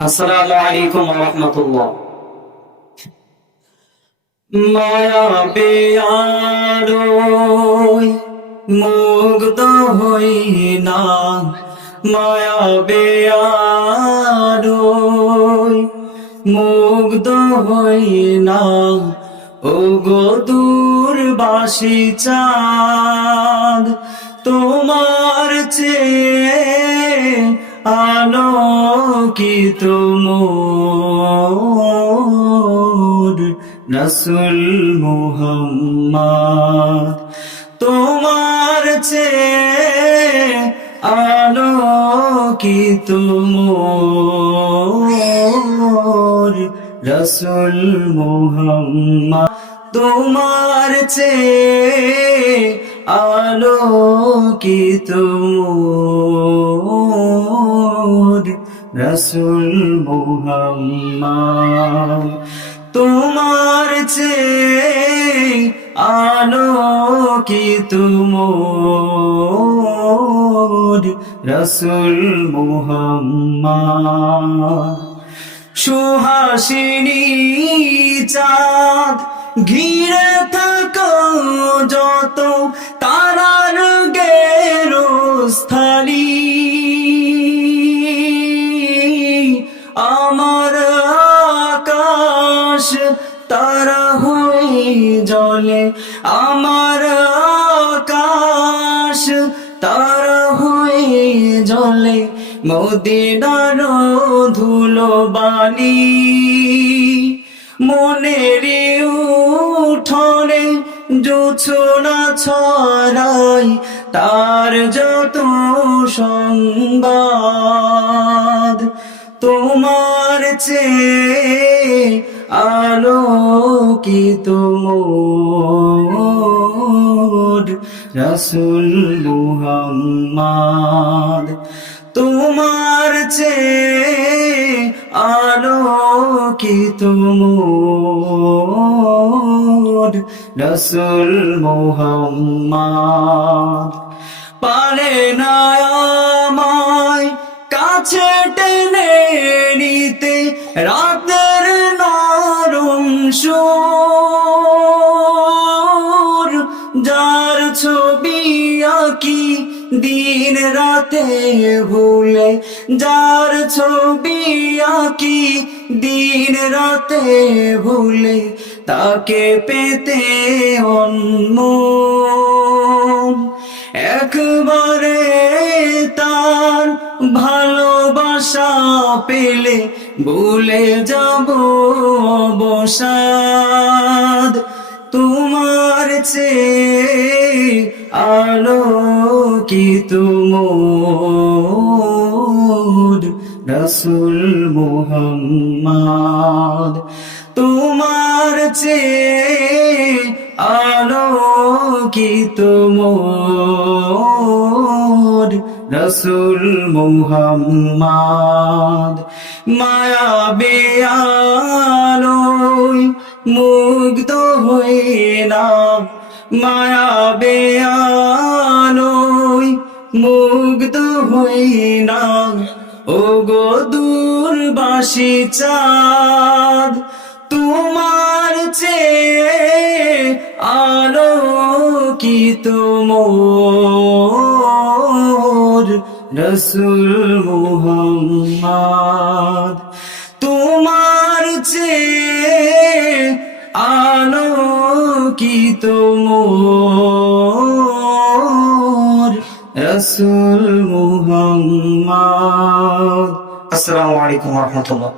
আসসালামু আলাইকুম ওয়া রাহমাতুল্লাহ। মায়া বেয়ারোয় মুগ্ধ হই না, মায়া বেয়ারোয় মুগ্ধ হই না, ও গো দূরবাসী চাঁদ তোমার চেয়ে আলোকিত মোর রাসূল মুহাম্মদ, তোমার চেয়ে আলোকিত মোর রাসূল মুহাম্মদ, তোমার চেয়ে আলোকিত মোর রাসূল মুহাম্মদ, তোমার চেয়ে আলোকিত মোর রাসূল মুহাম্মদ। সুহাসিনী চাঁদ ঘিরে থাকো যত তারার গেরস্থালি, আমার আকাশ তারা হয়ে জ্বলে, আমার আকাশ তারা হয়ে জ্বলে, মদিনার ধুলোবালি মনেরই উঠোনে জোছনা ছড়াই, তার যত সংবাদ তোমার চেয়ে আলোকিত মোর রাসূল মুহাম্মদ, তোমার চেয়ে আলোকিত মোর রাসূল মুহাম্মদ। পারে না আমায় কাছে টেনে নিতে রাতের নরম সুর, যার ছবি আঁকি দিন রাতে ভুলে, যার ছবি আঁকি দিন রাতে ভুলে, তাকে পেতে অনমন একবারে তার ভালোবাসা পেলে ভুলে যাব অবসাদ, তোমার চেয়ে আলোকিত মোর রাসূল মুহাম্মদ, তোমার চেয়ে আলোকিত মোর রাসূল মুহাম্মদ। মায়া বেয়ারোয় মুগ্ধ হই না, মায়া বেয়ারোয় মুগ্ধ হই না, ও গো দূরবাসী চাঁদ তোমার চেয়ে আলোকিত মোর রাসূল মুহাম্মদ, তোমার চেয়ে আলোকিত মোর রাসূল মুহাম্মদ। আসসালামু আলাইকুম ওয়া রাহমাতুল্লাহ।